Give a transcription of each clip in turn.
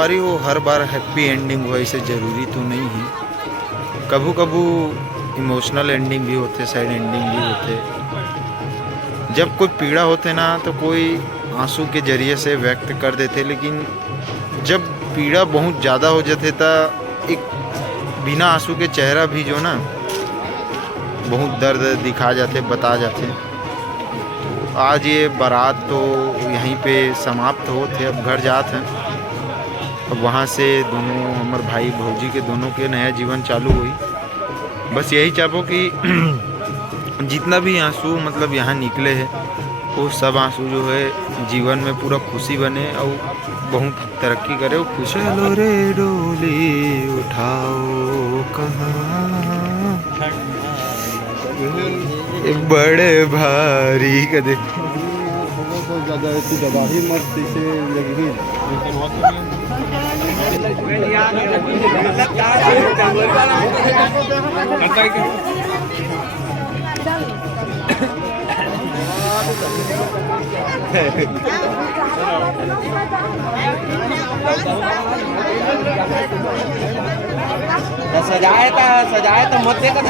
सवारी हो हर बार happy ending हो ऐसे ज़रूरी तो नहीं है। कभी कभी इमोशनल एंडिंग भी होते, सैड एंडिंग भी होते। जब कोई पीड़ा होते ना तो कोई आंसू के जरिए से व्यक्त कर देते, लेकिन जब पीड़ा बहुत ज़्यादा हो जाते तो एक बिना आंसू के चेहरा भी जो ना बहुत दर्द दिखा जाते, बता जाते। तो आज ये बारात तो यहीं पे समाप्त होते, अब घर जाते हैं। अब वहाँ से दोनों हमारे भाई भौजी के दोनों के नया जीवन चालू हुई। बस यही चाहो कि जितना भी आंसू मतलब यहाँ निकले हैं वो सब आंसू जो है जीवन में पूरा खुशी बने और बहुत तरक्की करे और खुश। चलो रे डोली उठाओ कहाँ बड़े भारी कदे सजाए तो मत देखा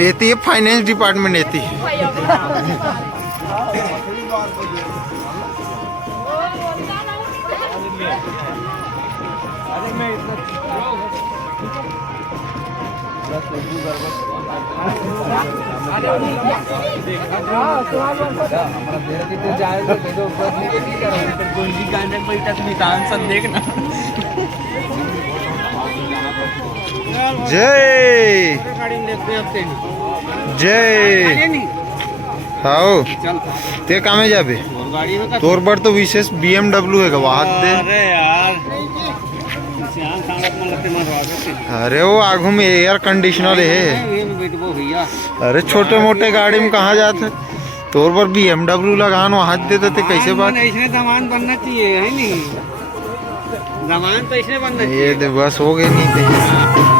एती है फाइनेंस डिपार्टमेंट एती है। जय जय हाँ ते कामे जाबे तोर पर तो विशेष BMW है वहाँ दे। अरे वो आगू में एयर कंडीशनर है। अरे छोटे मोटे गाड़ी में कहाँ जाते तोर पर BMW लगान वहाँ दे देते कैसे बात। ऐसे सामान बनना चाहिए है नहीं, सामान तो ऐसे बनना चाहिए। ये बस हो गए नहीं थे।